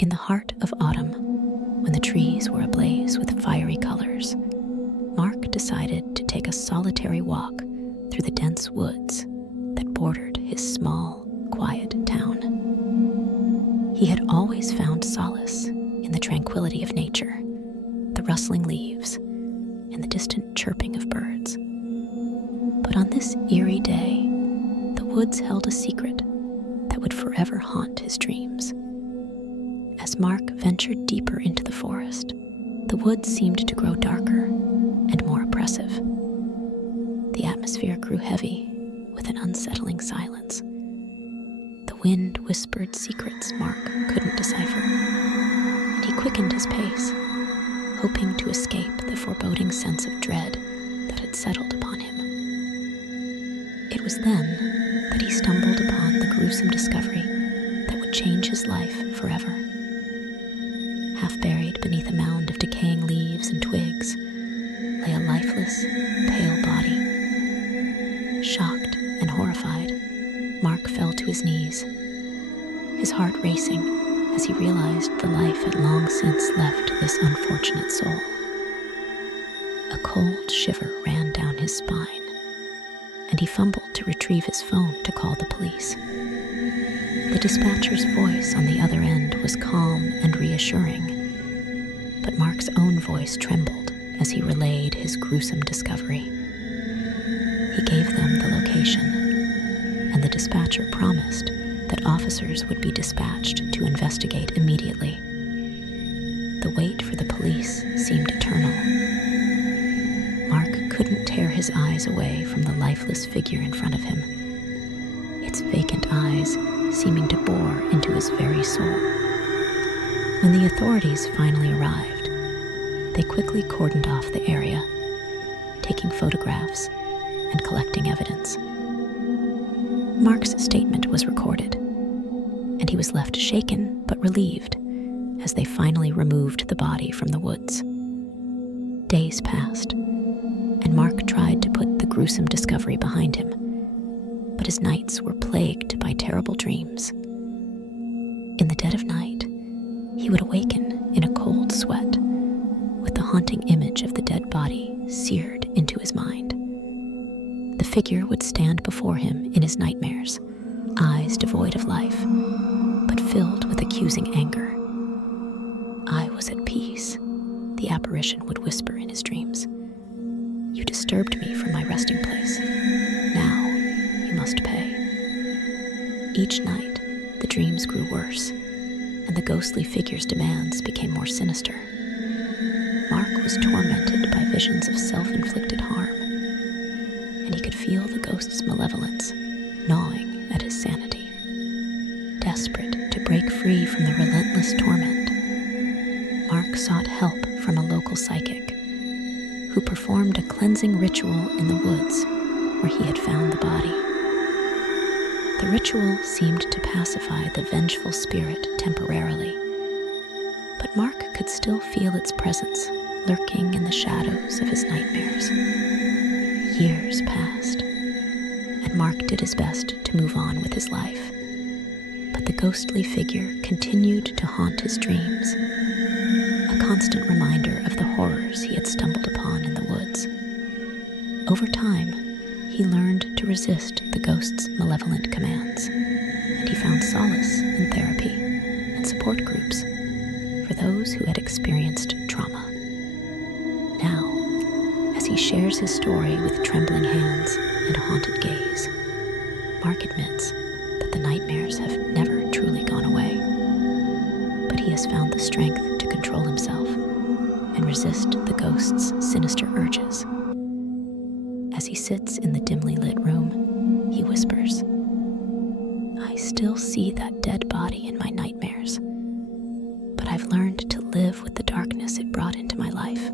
In the heart of autumn, when the trees were ablaze with fiery colors, Mark decided to take a solitary walk through the dense woods that bordered his small, quiet town. He had always found solace in the tranquility of nature, the rustling leaves, and the distant chirping of birds. But on this eerie day, the woods held a secret that would forever haunt his dreams. As Mark ventured deeper into the forest, the woods seemed to grow darker and more oppressive. The atmosphere grew heavy with an unsettling silence. The wind whispered secrets Mark couldn't decipher, and he quickened his pace, hoping to escape the foreboding sense of dread that had settled upon him. It was then that he stumbled upon the gruesome discovery that would change his life forever. Half buried beneath a mound of decaying leaves and twigs lay a lifeless, pale body. Shocked and horrified, Mark fell to his knees, his heart racing as he realized the life had long since left this unfortunate soul. A cold shiver ran down his spine, and he fumbled to retrieve his phone to call the police. The dispatcher's voice on the other end was calm and reassuring, but Mark's own voice trembled as he relayed his gruesome discovery. He gave them the location, and the dispatcher promised that officers would be dispatched to investigate immediately. The wait for the police seemed eternal. Mark couldn't tear his eyes away from the lifeless figure in front of him, its vacant eyes seeming to bore into his very soul. When the authorities finally arrived, they quickly cordoned off the area, taking photographs and collecting evidence. Mark's statement was recorded, and he was left shaken but relieved as they finally removed the body from the woods. Days passed, and Mark tried to put the gruesome discovery behind him, but his nights were plagued by terrible dreams. In the dead of night, he would awaken in a cold sweat, with the haunting image of the dead body seared into his mind. The figure would stand before him in his nightmares, eyes devoid of life, but filled with accusing anger. "I was at peace," the apparition would whisper in his dreams. "You disturbed me from my resting place. Now you must pay." Each night, the dreams grew worse, and the ghostly figure's demands became more sinister. Mark was tormented by visions of self-inflicted harm, and he could feel the ghost's malevolence gnawing at his sanity. Desperate to break free from the relentless torment, Mark sought help from a local psychic, who performed a cleansing ritual in the woods where he had found the body. The ritual seemed to pacify the vengeful spirit temporarily, but Mark could still feel its presence lurking in the shadows of his nightmares. Years passed, and Mark did his best to move on with his life, but the ghostly figure continued to haunt his dreams, a constant reminder of the horrors he had stumbled upon in the woods. Over time, he learned to resist the ghost's malevolent commands, and he found solace in therapy and support groups for those who had experienced trauma. Now, as he shares his story with trembling hands and a haunted gaze, Mark admits that the nightmares have never truly gone away, but he has found the strength to control himself and resist the ghost's sinister urges. As he sits in the dimly lit room, he whispers, "I still see that dead body in my nightmares, but I've learned to live with the darkness it brought into my life.